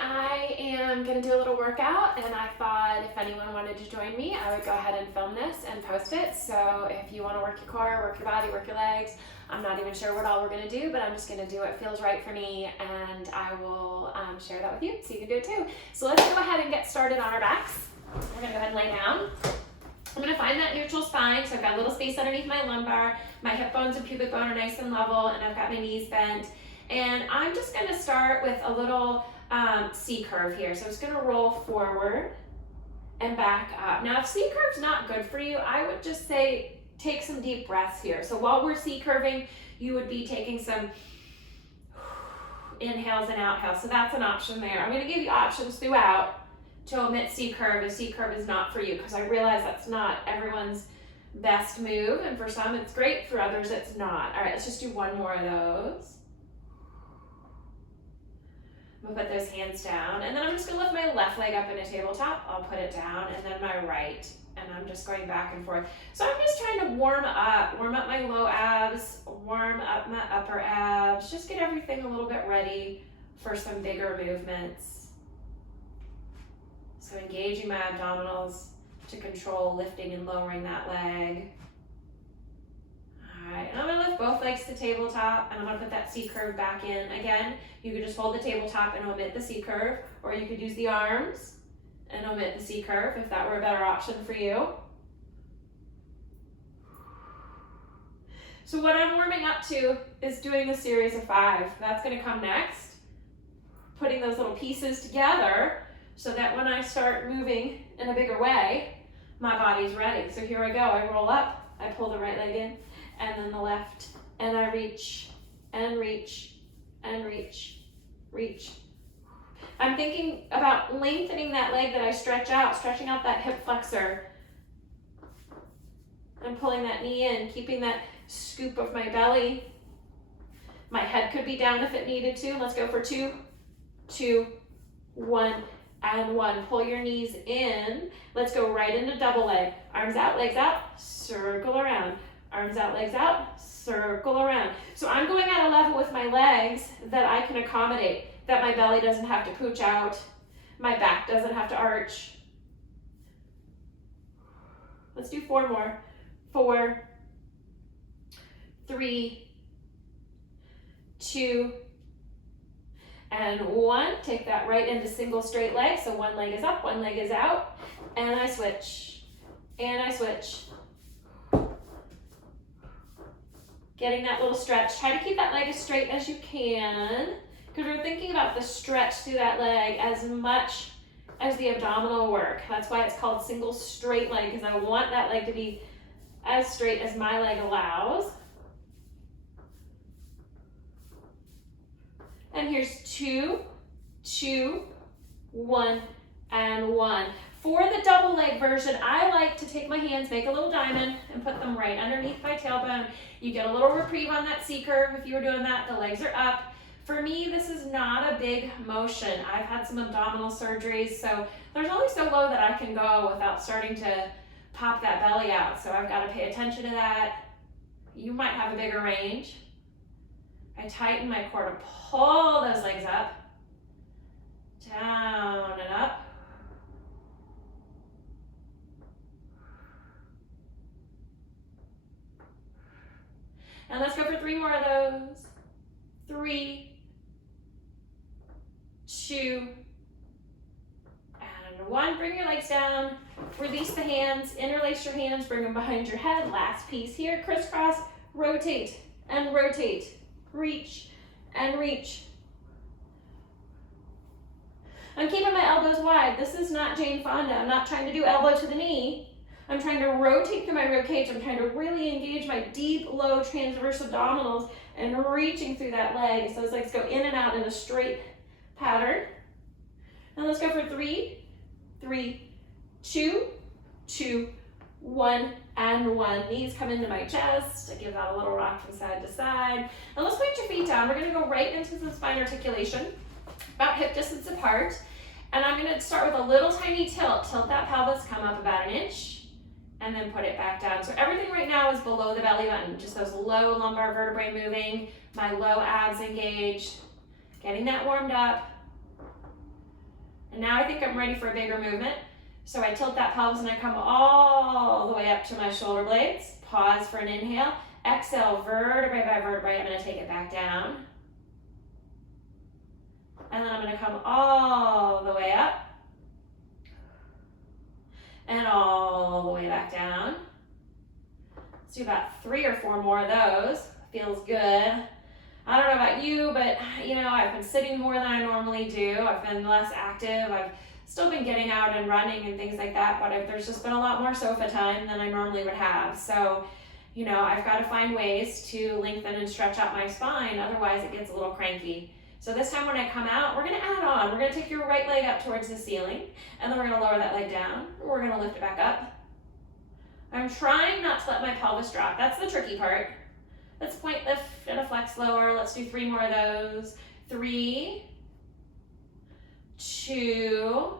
I am going to do a little workout, and I thought if anyone wanted to join me, I would go ahead and film this and post it. So if you want to work your core, work your body, work your legs, I'm not even sure what all we're going to do, but I'm just going to do what feels right for me, and I will share that with you so you can do it too. So let's go ahead and get started on our backs. We're going to go ahead and lay down. I'm going to find that neutral spine, so I've got a little space underneath my lumbar, my hip bones and pubic bone are nice and level, and I've got my knees bent. And I'm just going to start with a little C curve here. So I'm just going to roll forward and back up. Now, if C curve's not good for you, I would just say take some deep breaths here. So while we're C curving, you would be taking some inhales and outhales. So that's an option there. I'm going to give you options throughout to omit C curve if C curve is not for you, because I realize that's not everyone's best move, and for some it's great, for others it's not. All right, let's just do one more of those. I'm gonna put those hands down, and then I'm just gonna lift my left leg up in a tabletop. I'll put it down, and then my right, and I'm just going back and forth. So I'm just trying to warm up my low abs, warm up my upper abs, just get everything a little bit ready for some bigger movements. So engaging my abdominals to control lifting and lowering that leg. All right, and I'm gonna lift both legs to the tabletop, and I'm gonna put that C curve back in. Again, you could just hold the tabletop and omit the C curve, or you could use the arms and omit the C curve if that were a better option for you. So what I'm warming up to is doing a series of 5. That's gonna come next. Putting those little pieces together so that when I start moving in a bigger way, my body's ready. So here I go, I roll up, I pull the right leg in, and then the left, and I reach, and reach, and reach, reach. I'm thinking about lengthening that leg that I stretch out, stretching out that hip flexor, and pulling that knee in, keeping that scoop of my belly. My head could be down if it needed to. Let's go for 2, 2, 1, and 1. Pull your knees in. Let's go right into double leg. Arms out, legs out, circle around. Arms out, legs out, circle around. So I'm going at a level with my legs that I can accommodate, that my belly doesn't have to pooch out, my back doesn't have to arch. Let's do 4 more. 4, 3, 2, and 1. Take that right into single straight leg. So one leg is up, one leg is out, and I switch, and I switch. Getting that little stretch. Try to keep that leg as straight as you can, because we're thinking about the stretch through that leg as much as the abdominal work. That's why it's called single straight leg, because I want that leg to be as straight as my leg allows. And here's 2, 2, 1, and 1. For the double leg version, I like to take my hands, make a little diamond, and put them right underneath my tailbone. You get a little reprieve on that C curve if you were doing that. The legs are up. For me, this is not a big motion. I've had some abdominal surgeries, so there's only so low that I can go without starting to pop that belly out. So I've got to pay attention to that. You might have a bigger range. I tighten my core to pull those legs up, down and up. And let's go for 3 more of those. 3, 2, and 1. Bring your legs down, release the hands, interlace your hands, bring them behind your head. Last piece here, crisscross, rotate and rotate. Reach and reach. I'm keeping my elbows wide. This is not Jane Fonda. I'm not trying to do elbow to the knee. I'm trying to rotate through my rib cage. I'm trying to really engage my deep, low transverse abdominals and reaching through that leg. So those legs go in and out in a straight pattern. And let's go for 3, 3, 2, 2, 1, and 1. Knees come into my chest. I give that a little rock from side to side. And let's point your feet down. We're going to go right into some spine articulation, about hip distance apart. And I'm going to start with a little tiny tilt. Tilt that pelvis, come up about 1 inch, and then put it back down. So everything right now is below the belly button, just those low lumbar vertebrae moving, my low abs engaged, getting that warmed up. And now I think I'm ready for a bigger movement. So I tilt that pelvis and I come all the way up to my shoulder blades. Pause for an inhale. Exhale, vertebrae by vertebrae. I'm going to take it back down. And then I'm going to come all the way up. And all the way back down. Let's do about 3 or 4 more of those. Feels good. I don't know about you, but you know, I've been sitting more than I normally do. I've been less active. I've still been getting out and running and things like that, but there's just been a lot more sofa time than I normally would have. So, you know, I've got to find ways to lengthen and stretch out my spine. Otherwise, it gets a little cranky. So this time when I come out, we're going to add on. We're going to take your right leg up towards the ceiling, and then we're going to lower that leg down. We're going to lift it back up. I'm trying not to let my pelvis drop. That's the tricky part. Let's point lift and a flex lower. Let's do 3 more of those. 3, 2,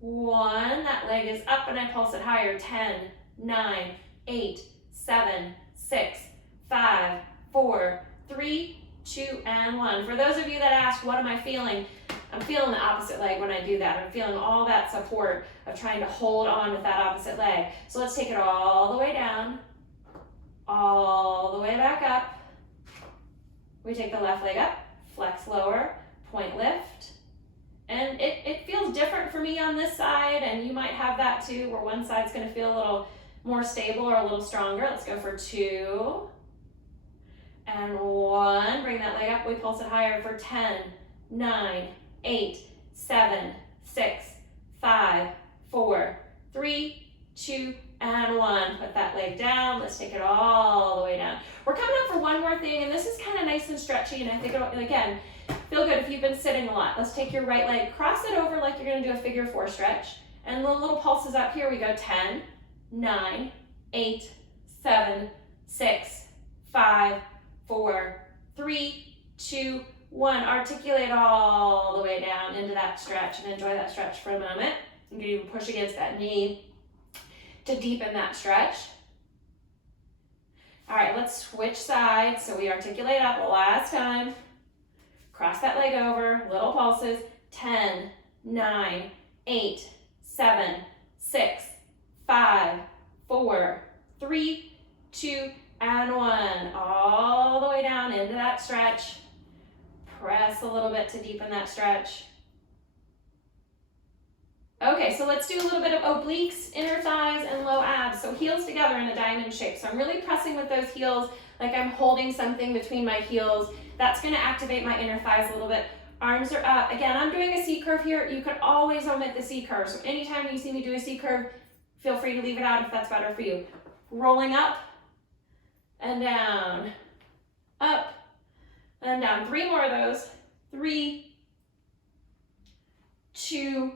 1. That leg is up and I pulse it higher. 10, 9, 8, 7, 6, 5, 4, 3, 2, and 1. For those of you that ask, what am I feeling? I'm feeling the opposite leg when I do that. I'm feeling all that support of trying to hold on with that opposite leg. So let's take it all the way down, all the way back up. We take the left leg up, flex lower, point lift. And it feels different for me on this side, and you might have that too, where one side's gonna feel a little more stable or a little stronger. Let's go for 2 and 1. Bring that leg up, we pulse it higher for 10, 9, 8, 7, 6, 5, 4, 3, 2, and 1. Put that leg down. Let's take it all the way down. We're coming up for one more thing, and this is kind of nice and stretchy, and I think it'll, again, feel good if you've been sitting a lot. Let's take your right leg, cross it over like you're going to do a figure 4 stretch, and the little pulses up here. We go 10, 9, 8, 7, 6, 5, 4, 3, 2, 1. Articulate all the way down into that stretch and enjoy that stretch for a moment. You can even push against that knee to deepen that stretch. All right, let's switch sides. So we articulate up last time. Cross that leg over, little pulses. 10, 9, 8, 7, 6, 5, 4, 3, 2, and 1. All the way down into that stretch. Press a little bit to deepen that stretch. Okay, so let's do a little bit of obliques, inner thighs, and low abs. So heels together in a diamond shape. So I'm really pressing with those heels like I'm holding something between my heels. That's going to activate my inner thighs a little bit. Arms are up. Again, I'm doing a C curve here. You could always omit the C curve. So anytime you see me do a C curve, feel free to leave it out if that's better for you. Rolling up and down, up and down. 3 more of those. 3, 2,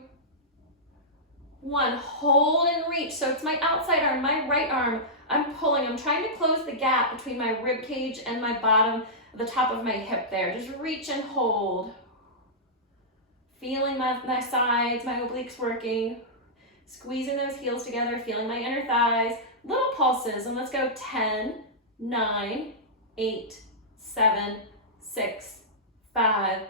1. Hold and reach. So it's my outside arm, my right arm. I'm pulling. I'm trying to close the gap between my rib cage and my bottom, the top of my hip there. Just reach and hold. Feeling my sides, my obliques working. Squeezing those heels together, feeling my inner thighs. Little pulses, and let's go 10, 9, 8, 7, 6, 5,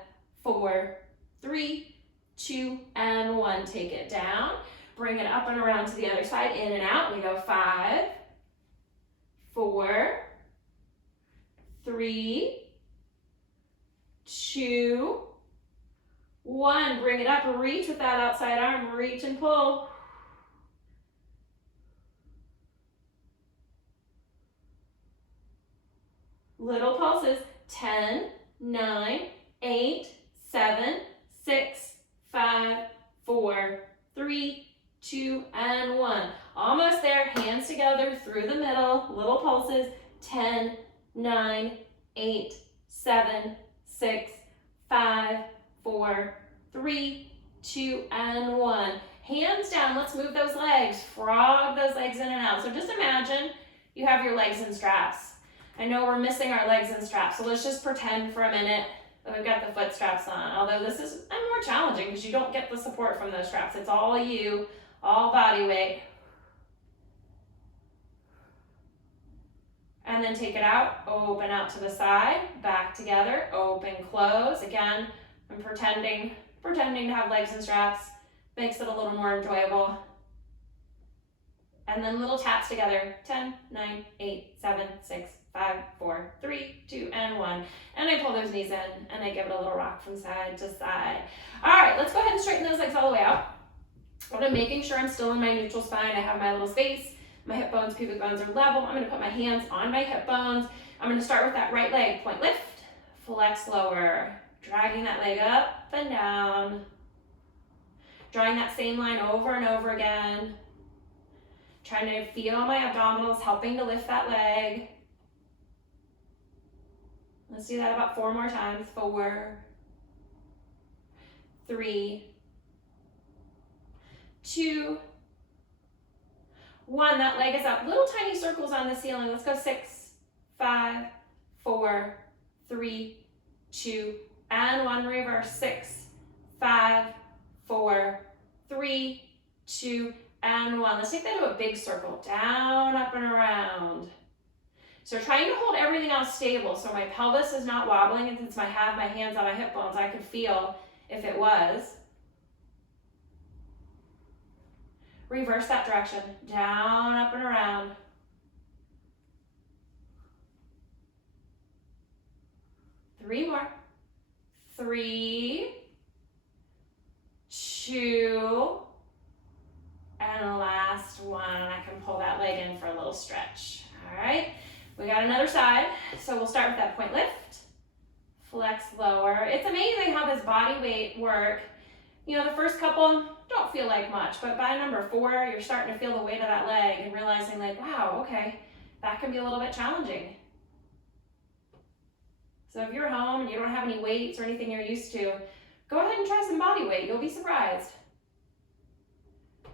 4, 3, 2, and 1. Take it down. Bring it up and around to the other side, in and out. We go 5, 4, 3, 2, 1. Bring it up, reach with that outside arm, reach and pull. Little pulses, 10, 9, 8, 7, 6, 5, 4, 3, 2, and 1. Almost there, hands together through the middle, little pulses, 10, 9, 8, 7, 6, 5, 4, 3, 2, and 1. Hands down, let's move those legs, frog those legs in and out. So just imagine you have your legs in straps. I know we're missing our legs in straps, so let's just pretend for a minute that we've got the foot straps on. Although this is more challenging because you don't get the support from those straps. It's all you, all body weight. And then take it out, open out to the side, back together, open, close. Again, I'm pretending pretending to have legs and straps makes it a little more enjoyable. And then little taps together, 10, 9, 8, 7, 6, 5, 4, 3, 2, and 1. And I pull those knees in, and I give it a little rock from side to side. All right, let's go ahead and straighten those legs all the way out. I'm making sure I'm still in my neutral spine. I have my little space. My hip bones, pubic bones are level. I'm gonna put my hands on my hip bones. I'm gonna start with that right leg, point lift, flex lower, dragging that leg up and down. Drawing that same line over and over again. Trying to feel my abdominals helping to lift that leg. Let's do that about 4 more times. 4, 3, 2, 1. That leg is up. Little tiny circles on the ceiling. Let's go 6, 5, 4, 3, 2, and 1. Reverse. 6, 5, 4, 3, 2, and 1. Let's take that to a big circle. Down, up, and around. So trying to hold everything else stable so my pelvis is not wobbling, and since I have my hands on my hip bones, I could feel if it was. Reverse that direction. Down, up, and around. Three more. 3, 2, and last one. I can pull that leg in for a little stretch. All right, we got another side. So we'll start with that point lift. Flex lower. It's amazing how this body weight work. You know, the first couple don't feel like much, but by number 4, you're starting to feel the weight of that leg and realizing like, wow, okay, that can be a little bit challenging. So if you're home and you don't have any weights or anything you're used to, go ahead and try some body weight. You'll be surprised.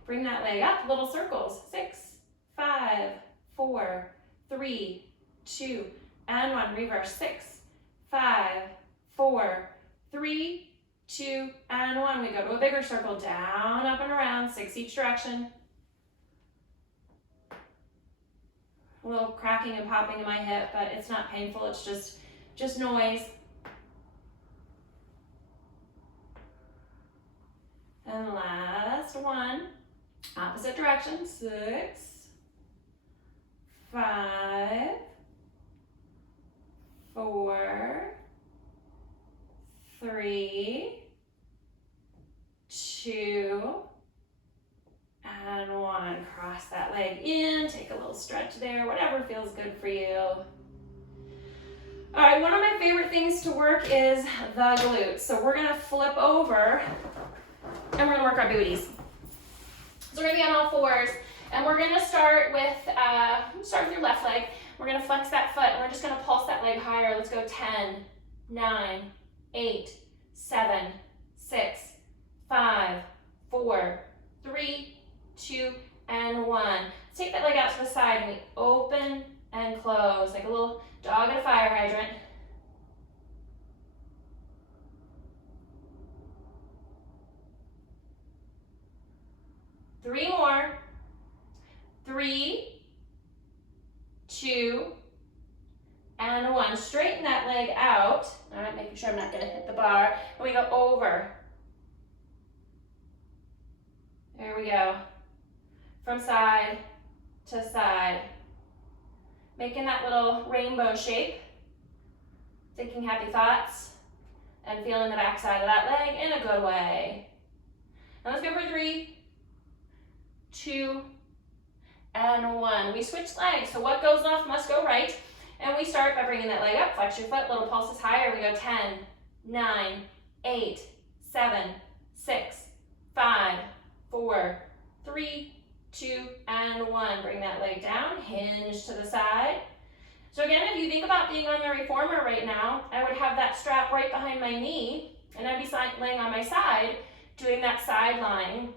Bring that leg up, little circles. 6, 5, 4, 3, 2, and 1. Reverse. 6, 5, 4, 3, 2, and 1. We go to a bigger circle. Down, up, and around. 6 each direction. A little cracking and popping in my hip, but it's not painful. It's just noise. And last one. Opposite direction. 6, 5, 4, 3, 2, and 1. Cross that leg in, take a little stretch there, whatever feels good for you. All right, one of my favorite things to work is the glutes. So we're gonna flip over and we're gonna work our booties. So we're gonna be on all 4s, and we're gonna start with your left leg. We're gonna flex that foot, and we're just gonna pulse that leg higher. Let's go 10, 9, 8, 7, 6, 5, 4, 3, 2, and 1. Let's take that leg out to the side, and we open and close, like a little dog at a fire hydrant. Three more. 3, 2, and 1. Straighten that leg out. All right, making sure I'm not gonna hit the bar. And we go over. There we go. From side to side. Making that little rainbow shape. Thinking happy thoughts. And feeling the back side of that leg in a good way. Now let's go for 3, 2, and 1. We switch legs, so what goes left must go right. And we start by bringing that leg up, flex your foot, little pulses higher. We go 10, 9, 8, 7, 6, 5, 4, 3, 2, and 1. Bring that leg down, hinge to the side. So again, if you think about being on the reformer right now, I would have that strap right behind my knee, and I'd be laying on my side, doing that sideline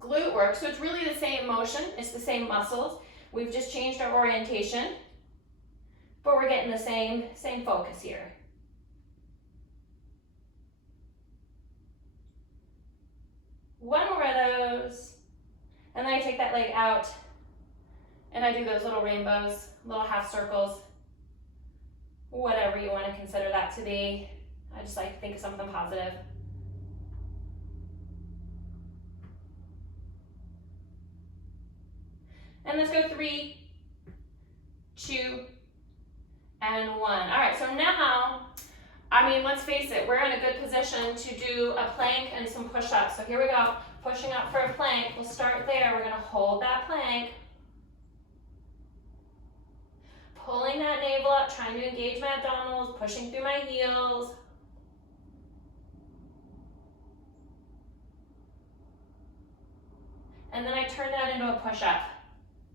glute work. So it's really the same motion, it's the same muscles. We've just changed our orientation, but we're getting the same focus here. One more of those, and then I take that leg out, and I do those little rainbows, little half circles, whatever you want to consider that to be. I just like to think of something positive. And let's go 3, 2, and 1. All right, so now, I mean, let's face it, we're in a good position to do a plank and some push-ups. So here we go, pushing up for a plank. We'll start there. We're gonna hold that plank. Pulling that navel up, trying to engage my abdominals, pushing through my heels. And then I turn that into a push-up,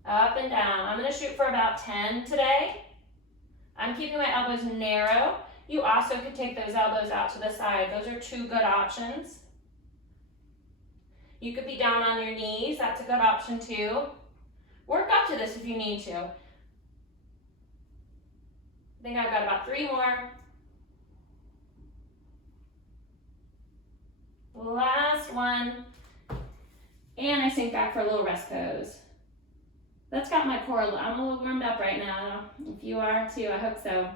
up and down. I'm gonna shoot for about 10 today. I'm keeping my elbows narrow. You also could take those elbows out to the side. Those are 2 good options. You could be down on your knees. That's a good option too. Work up to this if you need to. I think I've got about 3 more. Last one. And I sink back for a little rest pose. That's got my core, I'm a little warmed up right now. If you are too, I hope so.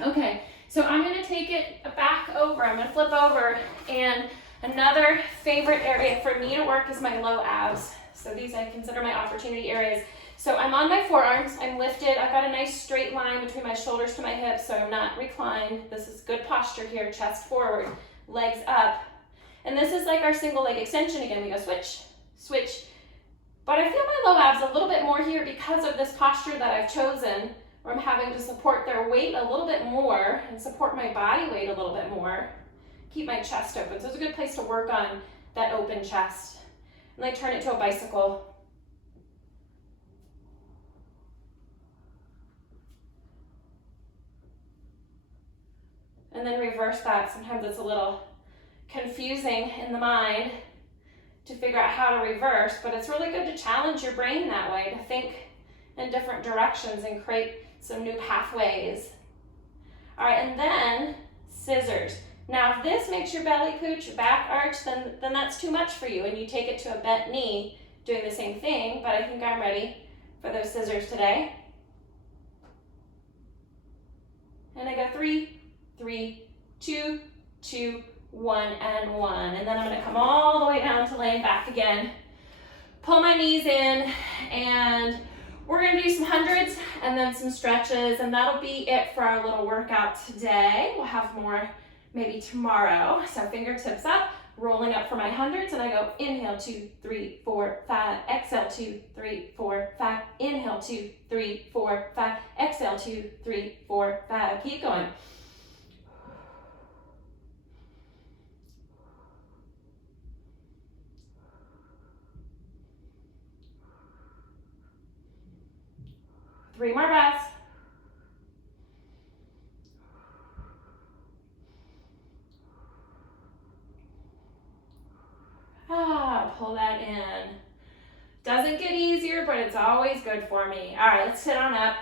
Okay, so I'm gonna take it back over. I'm gonna flip over, and another favorite area for me to work is my low abs. So these I consider my opportunity areas. So I'm on my forearms, I'm lifted. I've got a nice straight line between my shoulders to my hips, so I'm not reclined. This is good posture here, chest forward, legs up. And this is like our single leg extension again. We go switch, switch. But I feel my low abs a little bit more here because of this posture that I've chosen, where I'm having to support their weight a little bit more and support my body weight a little bit more. Keep my chest open. So it's a good place to work on that open chest. And I turn it to a bicycle. And then reverse that. Sometimes it's a little confusing in the mind to figure out how to reverse, but it's really good to challenge your brain that way, to think in different directions and create some new pathways. All right, and then scissors. Now, if this makes your belly pooch, your back arch, then that's too much for you, and you take it to a bent knee doing the same thing, but I think I'm ready for those scissors today. And I go 3, 3, 2, 2, 1, and 1. And then I'm gonna come all the way down to laying back again. Pull my knees in, and we're gonna do some hundreds and then some stretches, and that'll be it for our little workout today. We'll have more maybe tomorrow. So fingertips up, rolling up for my hundreds, and I go inhale 2, 3, 4, 5, exhale 2, 3, 4, 5, inhale 2, 3, 4, 5, exhale 2, 3, 4, 5. Keep going. Three more breaths. Pull that in. Doesn't get easier, but it's always good for me. All right, let's sit on up.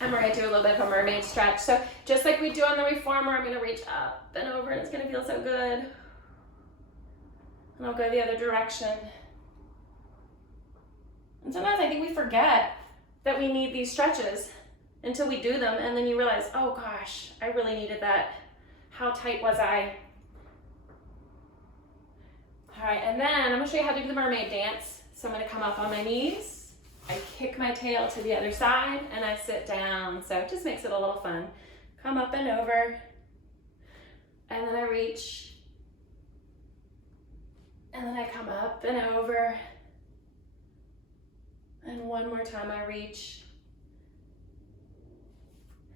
And we're gonna do a little bit of a mermaid stretch. So just like we do on the reformer, I'm gonna reach up and over, and it's gonna feel so good. And I'll go the other direction. And sometimes I think we forget that we need these stretches until we do them, and then you realize, oh gosh, I really needed that. How tight was I? All right, and then I'm gonna show you how to do the mermaid dance. So I'm gonna come up on my knees, I kick my tail to the other side, and I sit down. So it just makes it a little fun. Come up and over, and then I reach, and then I come up and over, and one more time I reach,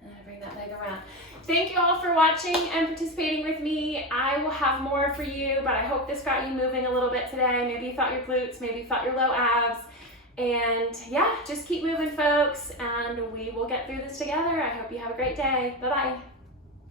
and I bring that leg around. Thank you all for watching and participating with me. I will have more for you, but I hope this got you moving a little bit today. Maybe you felt your glutes, maybe you felt your low abs. And yeah, just keep moving, folks, and we will get through this together. I hope you have a great day. Bye-bye.